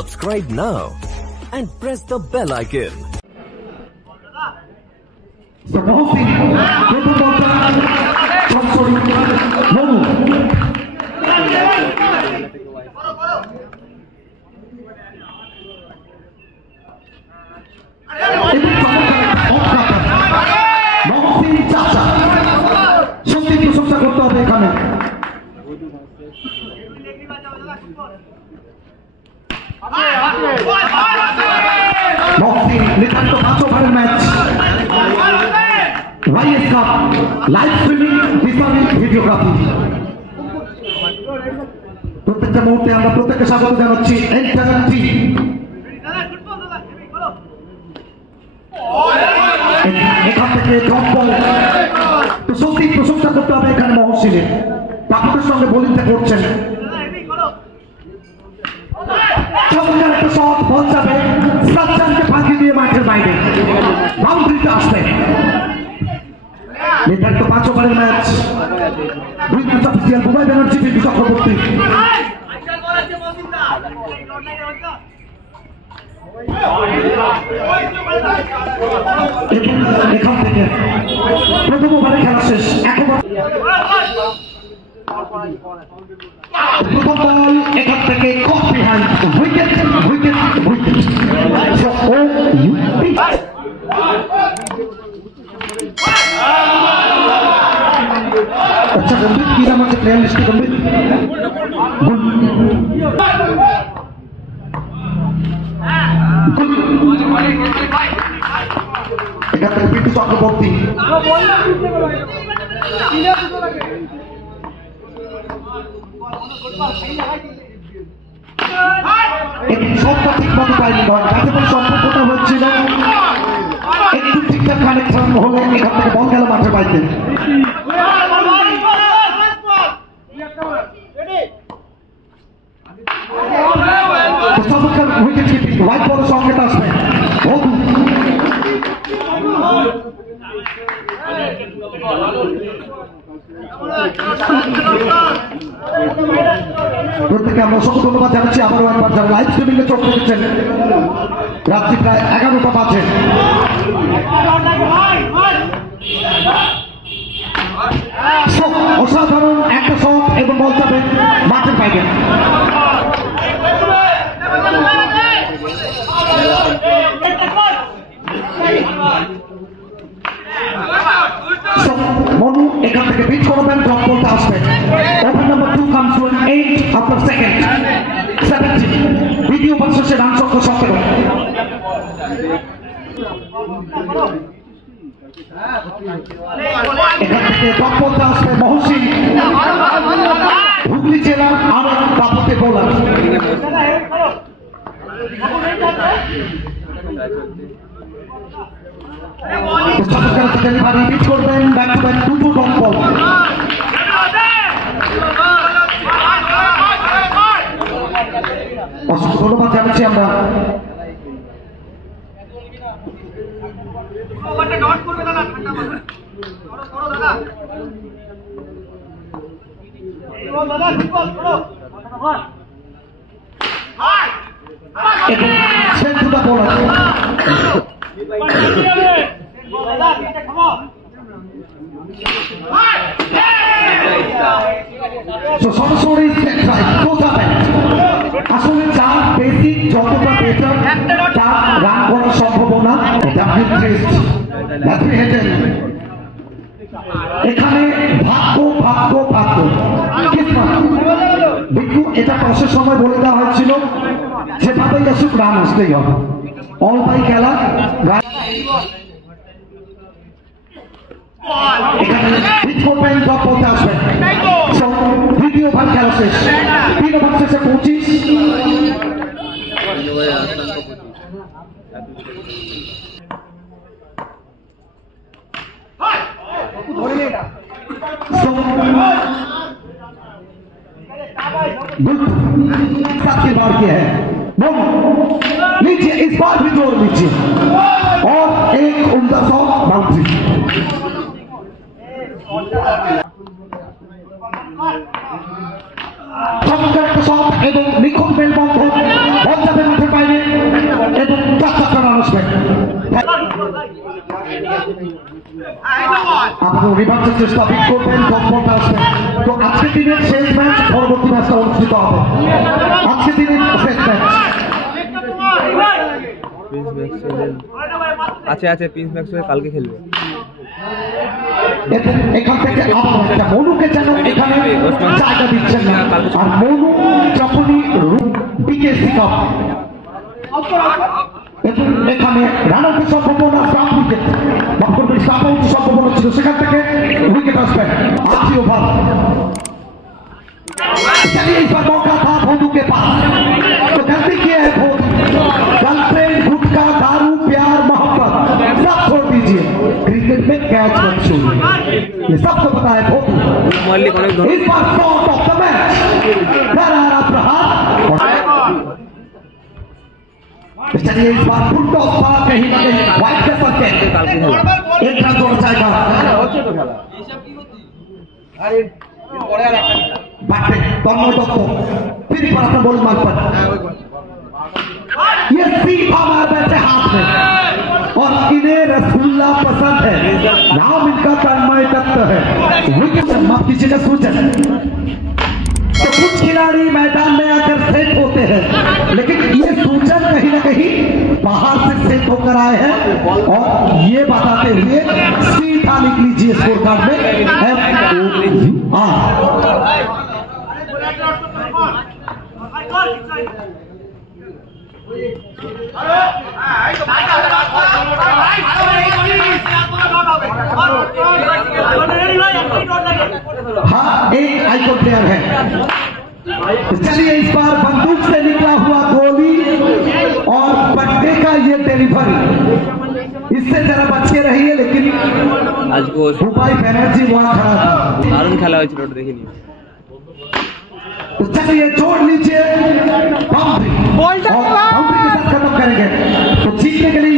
Subscribe now and press the bell icon. সত্যি প্রশংসা করতে হবে এখানে। নিতান্ত 5 ওভারের match, YS cup live streaming videography. প্রত্যেকটা মুহূর্তে আমরা প্রত্যেককে স্বাগত জানাচ্ছি এন্টার টিম। এখান থেকে তো সত্যি প্রশংসা করতে হবে এখানে মহসিনের পাপকের সঙ্গে বোলিংটা করছেন। চমৎকার একটা শট, বল যাবে সাজ্জাদকে ফাঁকি দিয়ে মাঠের বাইরে, বাউন্ডারিতে আসবে। নির্ধারিত 5 ওভারের ম্যাচ, দুই match official Bubai Banerjee BP Chakraborty. এখান থেকে প্রথম ওভারে খেলা শেষ, প্রথম বল এখান থেকে caught behind, wicket wicket wicket. अच्छा गंभीर की नाम से प्लेयर लिस्ट गंभीर এখান থেকে পিন্টু চক্রবর্তী সবটা ঠিক মতো পাইনি, যাতে করে সম্পর্কটা হচ্ছিল একটু ঠিকঠাক কানেকশন হলে এখান থেকে বল গেল মাঠের বাইরে। চমৎকার উইকেট কিপিং, হোয়াইট বলের সঙ্গে আসবে প্রত্যেকে আমরা অসংখ্য ধন্যবাদ জানাচ্ছি। আবারও একবার যারা লাইভ স্ট্রিমিং এ চোখ রেখেছেন, রাত্রি প্রায় 11টা বাজে। অসাধারণ একটা শট এবং বল যাবে মাঠের বাইরে। মনু এখান থেকে পিচ করবেন, ড্রপ বলতে আসবে। Over number 2 comes to an 8 after second 70। দ্বিতীয় ওভার শেষে রান সংখ্যা 17। এখান থেকে ড্রপ বলতে আসবে মহসিন, হুগলি জেলার আরো বাপতে বোলার। ডেলিভারি পিচ করবেন, ব্যাক টু ব্যাক দুটো ড্রপ বল। অসংখ্য ধন্যবাদ জানাচ্ছি আমরা। আসলে যার বেশি যতটা বেটার তার রান করার সম্ভাবনা। এখানে ভাগ্য ভাগ্য ভাগ্য বিক্ষু, এটা টসের সময় বলে দেওয়া হয়েছিল যেভাবেই আসুক রান আসতেই হবে। অল বাই খেলা, আসবেন। দ্বিতীয় ওভার খেলা শেষ, 3 ওভার শেষে 25। के बार किया है नीचे, इस बार भी जोर नीचे और एक उम्दा शॉट बाउंड्री। চমৎকার একটা শট এবং নিখুঁত মেলবন্ধন, বল যাবে আপনাদের রিভার্সের চেষ্টা বিগ করবেন, দমটা আসবে। তো আজকের দিনের শেষ ম্যাচ, পরবর্তী ম্যাচটা অনুষ্ঠিত হবে। আজকের দিনের শেষ ম্যাচ আছে প্রিন্স ম্যাক্সওয়েল কালকে খেলবে। এখান থেকে আবার একটা মনুকে যেন এখানে জায়গা দিচ্ছেন না। আর মনু যখনই বিকেসি কাপ এখানে রানারকে সম্ভাবনা প্রাপ্ত উইকেট বক্তব্যের সাপোর্ট সম্ভাবনা ছিল, সেখান থেকে উইকেট আসবেন। आखिरी ओवर चलिए, इस बार मौका था भोदू के पास, तो गलती की है भोदू। गर्लफ्रेंड, गुटखा, दारू, प्यार, मोहब्बत सब छोड़ दीजिए, क्रिकेट में कैच मत छोड़िए, ये सबको पता है भोदू। इस बार शॉट ऑफ द मैच, करारा प्रहार। चलिए इस बार फुल टॉस था, कहीं ना कहीं वाइट के पक्के एक रन जोड़ जाएगा। बैटे तन्मय दत्त फिर पर अपना बॉल मार पर ये सीधा मार बैठे हाथ में, और इन्हें रसगुल्ला पसंद है। नाम इनका तन्मय दत्त है। विकेट माफ कीजिएगा सूजन। तो कुछ खिलाड़ी मैदान में आकर सेट होते हैं, लेकिन ये सूजन कहीं ना कहीं बाहर से सेट होकर आए हैं, और ये बताते हुए सीधा लिख लीजिए स्कोर कार्ड में FOVR। हाँ, एक आइकॉन प्लेयर है। चलिए इस बार बंदूक से निकला हुआ गोली और पट्टे का ये डिलीवरी, इससे जरा बच के रहिए। लेकिन आज को भूपाई बैनर्जी वहां खड़ा था, दारुण खेला হয়েছিল, ওটা দেখে নিও। तो चलिए जोड़ लीजिए बाउंड्री, और बाउंड्री के साथ खत्म करेंगे। तो जीतने के लिए